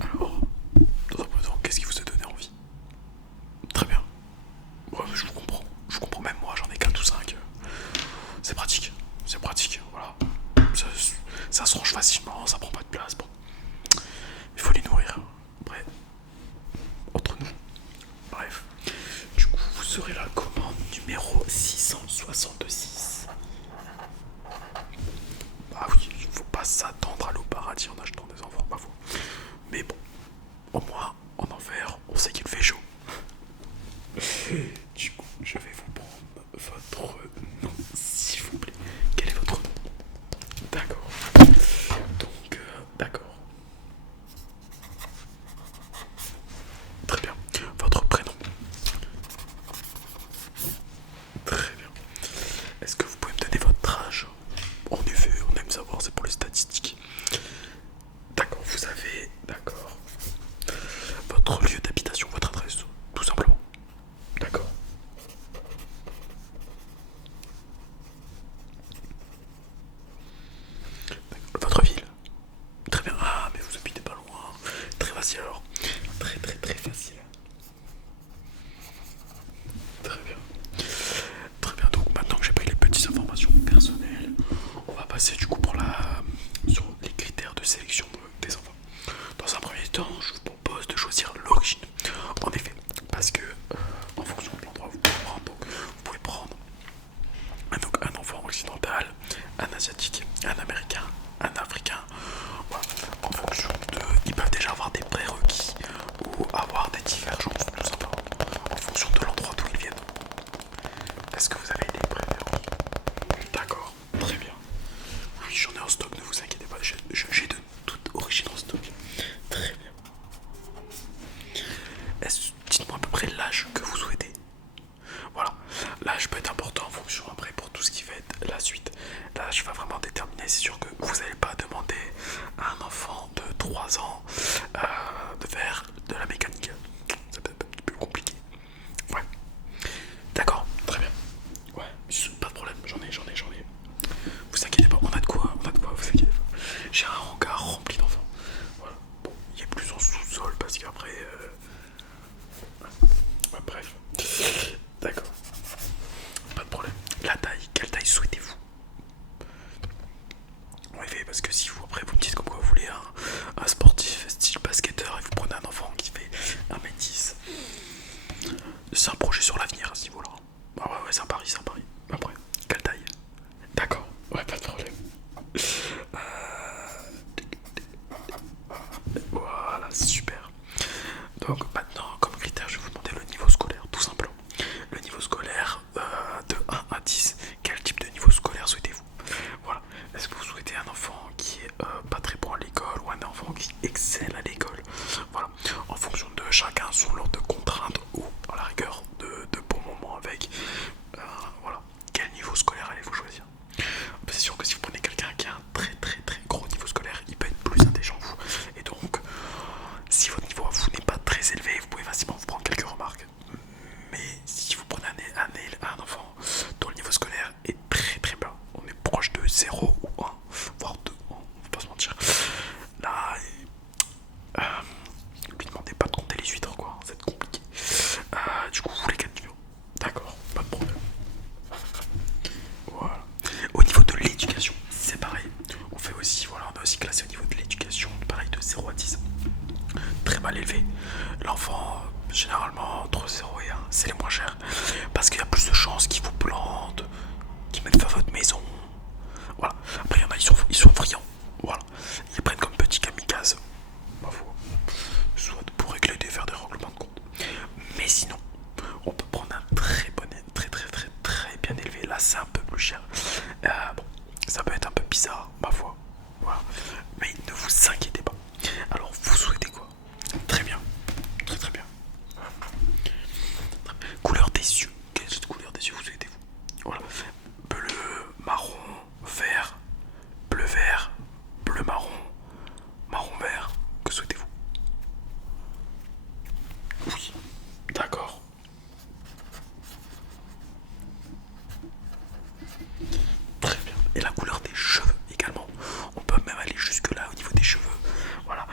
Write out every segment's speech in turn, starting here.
Alors, dans un premier temps, qu'est-ce qui vous a donné envie? Très bien. Ouais, je vous comprends. Je vous comprends, même moi, j'en ai 4 ou 5. C'est pratique. C'est pratique, voilà. Ça, ça se range facilement, ça prend pas de place. Bon, il faut les nourrir. Après, entre nous. Bref. Du coup, vous serez la commande numéro 666. Ah oui, il faut pas s'attendre à l'eau paradis en achetant des enfants, pas faux. Mais bon, au moins, en enfer, on sait qu'il fait chaud. Du coup, je vais vous prendre votre nom, s'il vous plaît. Quel est votre nom? D'accord. Donc, d'accord. Très bien. Votre prénom? Très bien. Est-ce que vous pouvez me donner votre âge? En effet, on aime savoir, c'est pour les statistiques. D'accord, vous avez, d'accord, votre lieu d'habitation, votre adresse, tout simplement. D'accord. Votre ville. Très bien. Ah, mais vous habitez pas loin. Très facile alors. Très très très facile. Très bien. Très bien. Donc maintenant que j'ai pris les petites informations personnelles, on va passer du coup sur les critères de sélection des enfants. Dans un premier temps, je vous propose de choisir l'origine. En effet, parce que en fonction de l'endroit où vous pouvez prendre, donc, vous pouvez prendre un enfant occidental, un asiatique, un américain, un africain. Voilà. En fonction de, ils peuvent déjà avoir des prérequis ou avoir des divergences, tout simplement, en fonction de l'endroit d'où ils viennent. Est-ce que vous avez des préférences? D'accord, très bien. Oui, j'en ai en stock, ne vous inquiétez pas, j'ai de toute origine en stock. Très bien. Dites-moi à peu près l'âge que vous souhaitez. Voilà, l'âge peut être important en fonction après pour tout ce qui va être la suite. L'âge va vraiment déterminer, c'est sûr que vous n'allez pas demander à un enfant de 3 ans de faire de la mécanique. Ça peut être un petit peu compliqué. Ouais, d'accord, très bien. Ouais, pas de problème, j'en ai. Vous inquiétez pas, on a de quoi, vous inquiétez pas. J'ai un hangar rempli d'enfants. Voilà, bon, il est plus en sous-sol parce qu'après... ouais, bref. D'accord, pas de problème. La taille, quelle taille souhaitez-vous? En effet, parce que si vous, après, vous me dites comme quoi vous voulez un sportif style basketteur et vous prenez un enfant qui fait 1m10, c'est un projet sur l'avenir à ce niveau-là. Ah ouais, ouais, c'est un pari, c'est un pari. Après, quelle taille? D'accord, ouais, pas de problème. Voilà, super. Donc maintenant, comme critère, je vais vous demander le niveau scolaire, tout simplement. Le niveau scolaire de 1 à 10, quel type de niveau scolaire souhaitez-vous? Voilà. Est-ce que vous souhaitez un enfant qui est pas très bon à l'école ou un enfant qui excelle à l'école? Voilà. En fonction de chacun son lot de contraintes ou à la rigueur de bons moments avec. Voilà. Quel niveau scolaire allez-vous choisir? C'est sûr que si vous prenez quelqu'un qui a un très très très gros niveau scolaire, il peut être plus intelligent que vous. Et donc, si votre niveau à vous n'est pas très élevé, vous pouvez facilement vous prendre quelques remarques. Mais si vous prenez un enfant dont le niveau scolaire est très très bas, on est proche de 0 ou 1, voire 2, on va pas se mentir. Là, lui demandez pas de compter les huîtres, quoi, ça va être compliqué. Du coup, vous voulez 4 niveaux. D'accord, pas de problème. Voilà. Au niveau de l'éducation, c'est pareil. On fait aussi, voilà, on a aussi classé au niveau de l'éducation, pareil de 0 à 10. Très mal élevé. L'enfant, généralement, entre 0 et 1, c'est les moins chers. Parce qu'il y a plus de chances qu'ils vous plantent, qu'ils mettent feu à votre maison. Voilà. Après, il y en a, ils sont friands. Voilà. Ils prennent comme petit kamikaze. Ma foi. Soit pour régler faire des règlements de compte. Mais sinon, on peut prendre un très bon, très très très très bien élevé. Là, c'est un peu plus cher. Bon, ça peut être un peu bizarre, ma foi. Voilà. Mais ne vous inquiétez pas. Alors, vous souhaitez quoi? Très bien. Très très bien. Couleur des yeux. Quelle couleur des yeux vous souhaitez-vous? Voilà. Bleu, marron, vert, bleu vert, bleu marron, marron vert. Que souhaitez-vous? Oui. D'accord. Très bien. Et la couleur des cheveux également. On peut même aller jusque là au niveau des cheveux. Voilà.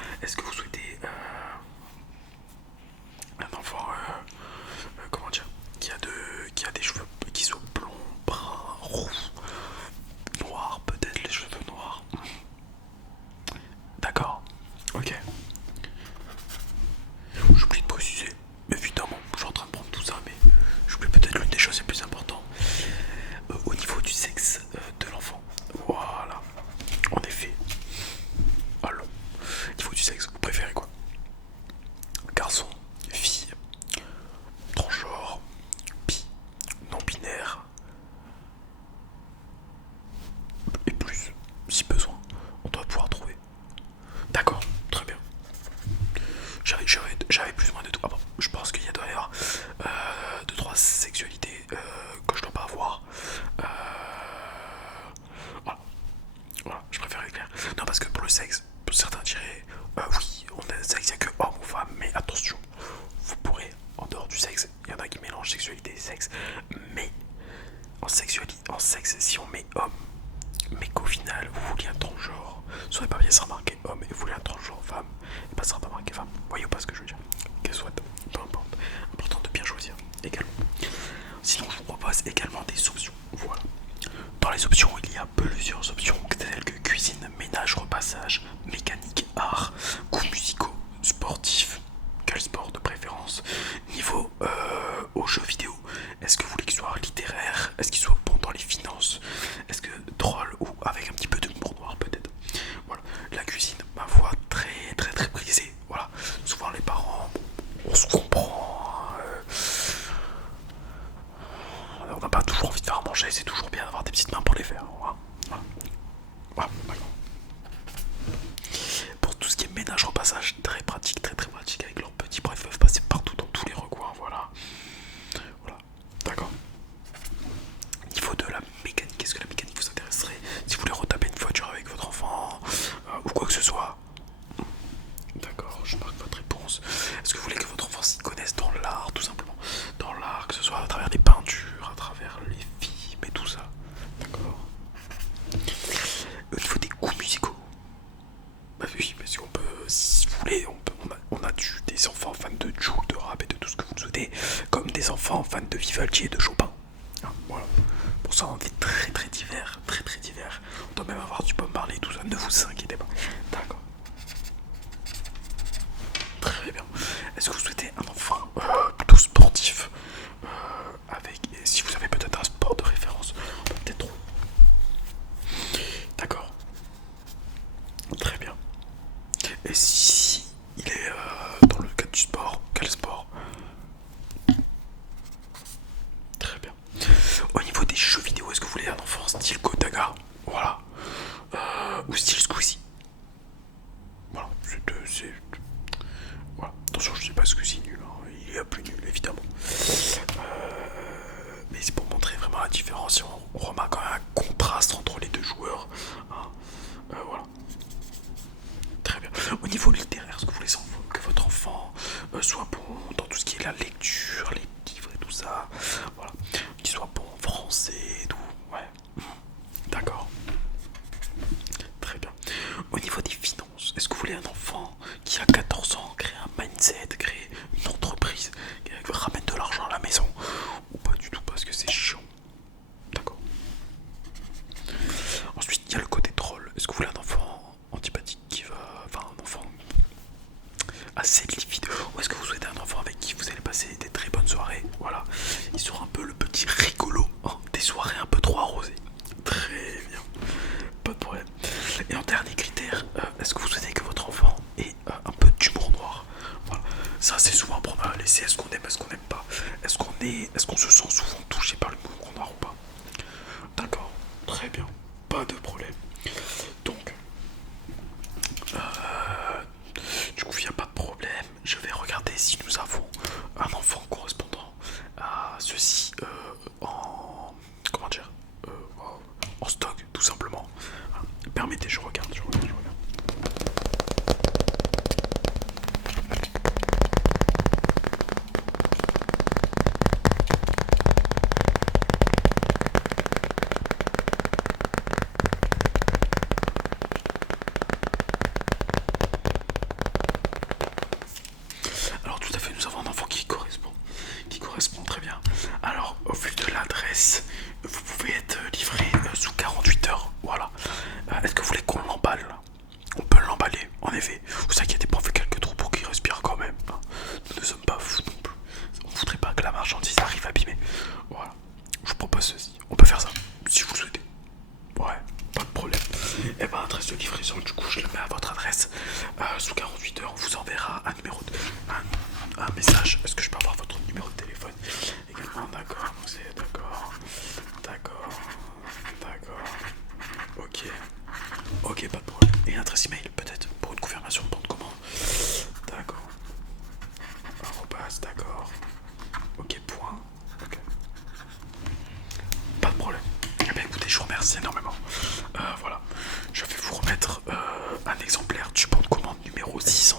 ménage repassage, très pratique, très très pratique avec leurs petits bras, ils peuvent passer partout dans tous les recoins, voilà. Voilà, d'accord. Niveau de la mécanique, est-ce que la mécanique vous intéresserait? Si vous voulez retaper une voiture avec votre enfant ou quoi que ce soit. D'accord, je marque votre réponse. Est-ce que vous voulez que votre enfant s'y connaisse dans l'art, tout simplement? Dans l'art, que ce soit à travers des peintures, à travers les films et tout ça. D'accord. Au niveau des goûts musicaux, bah oui, parce qu'on peut, si vous voulez, on a des enfants fans de Jul, de rap et de tout ce que vous souhaitez, comme des enfants fans de Vivaldi et de Chopin. Voilà. Pour ça, on est très très divers, très très divers. On doit même avoir du Bob Marley, tout ça, ne vous inquiétez pas. D'accord. Très bien. Est-ce que vous souhaitez un enfant plutôt sportif avec, si vous avez peut-être un sport de référence, peut-être trop. D'accord. Très bien. Et si il est dans le cadre du sport, quel sport? Très bien. Au niveau des jeux vidéo, est-ce que vous voulez un enfant style Gotaga? Voilà. Ou style Squeezie? Voilà. Voilà. Attention, je sais pas Squeezie nul, hein. Il y a plus nul évidemment. Mais c'est pour montrer vraiment la différence. On remarque quand même un contraste entre les deux joueurs. Hein. Voilà. Très bien. Au niveau littéraire, est-ce que vous voulez que votre enfant soit bon dans tout ce qui est la lecture, les livres et tout ça? Voilà. Qu'il soit bon en français et tout. Ouais. D'accord. Très bien. Au niveau des finances, est-ce que vous voulez un enfant qui a 14 ans, créer un mindset, créer une entreprise, qui ramène de l'argent à la maison? Ou pas du tout parce que c'est chiant? D'accord. Ensuite, il y a le côté troll. Est-ce que vous voulez un enfant antipathique qui va... Enfin, un enfant assez livide? Ou est-ce que vous souhaitez un enfant avec qui vous allez passer des très bonnes soirées? Voilà. Il sera un peu le petit rigolo, hein, des soirées un peu trop arrosées. Très bien. Pas de problème. Et en dernier critère, est-ce que vous souhaitez que votre enfant ait un peu d'humour noir? Voilà. Ça, c'est souvent pour me laisser. Est-ce qu'on aime, est-ce qu'on n'aime pas? Est-ce qu'on se sent souvent touché par l'humour noir ou pas? D'accord. Très bien. Pas de problème. Donc, du coup, il n'y a pas de problème. Je vais regarder si nous avons un enfant correspondant à ceci en... Comment dire, en stock, tout simplement. Permettez, je regarde. Alors tout à fait, nous avons un enfant qui correspond très bien. Alors au vu de l'adresse, vous pouvez être livré sous 48 heures. Voilà. Est-ce que vous voulez qu'on l'emballe? On peut l'emballer, en effet. Vous inquiétez pas, on fait quelques trous pour qu'il respire quand même. Nous ne sommes pas fous non plus. On ne voudrait pas que la marchandise arrive abîmée. Voilà. Je vous propose ceci. On peut faire ça, si vous le souhaitez. Ouais, pas de problème. Et ben adresse de livraison, du coup je le mets à votre adresse. Sous 48 heures, on vous enverra un numéro de... un message. Est-ce que je peux avoir votre numéro de téléphone également? D'accord, c'est d'accord. Ok. Ok, pas de problème. Et une adresse email peut-être pour une confirmation de bon de commande. D'accord. Arrobas, d'accord. Ok, point. Ok. Pas de problème. Eh bien écoutez, je vous remercie énormément. Voilà. Je vais vous remettre un exemplaire du bon de commande numéro 600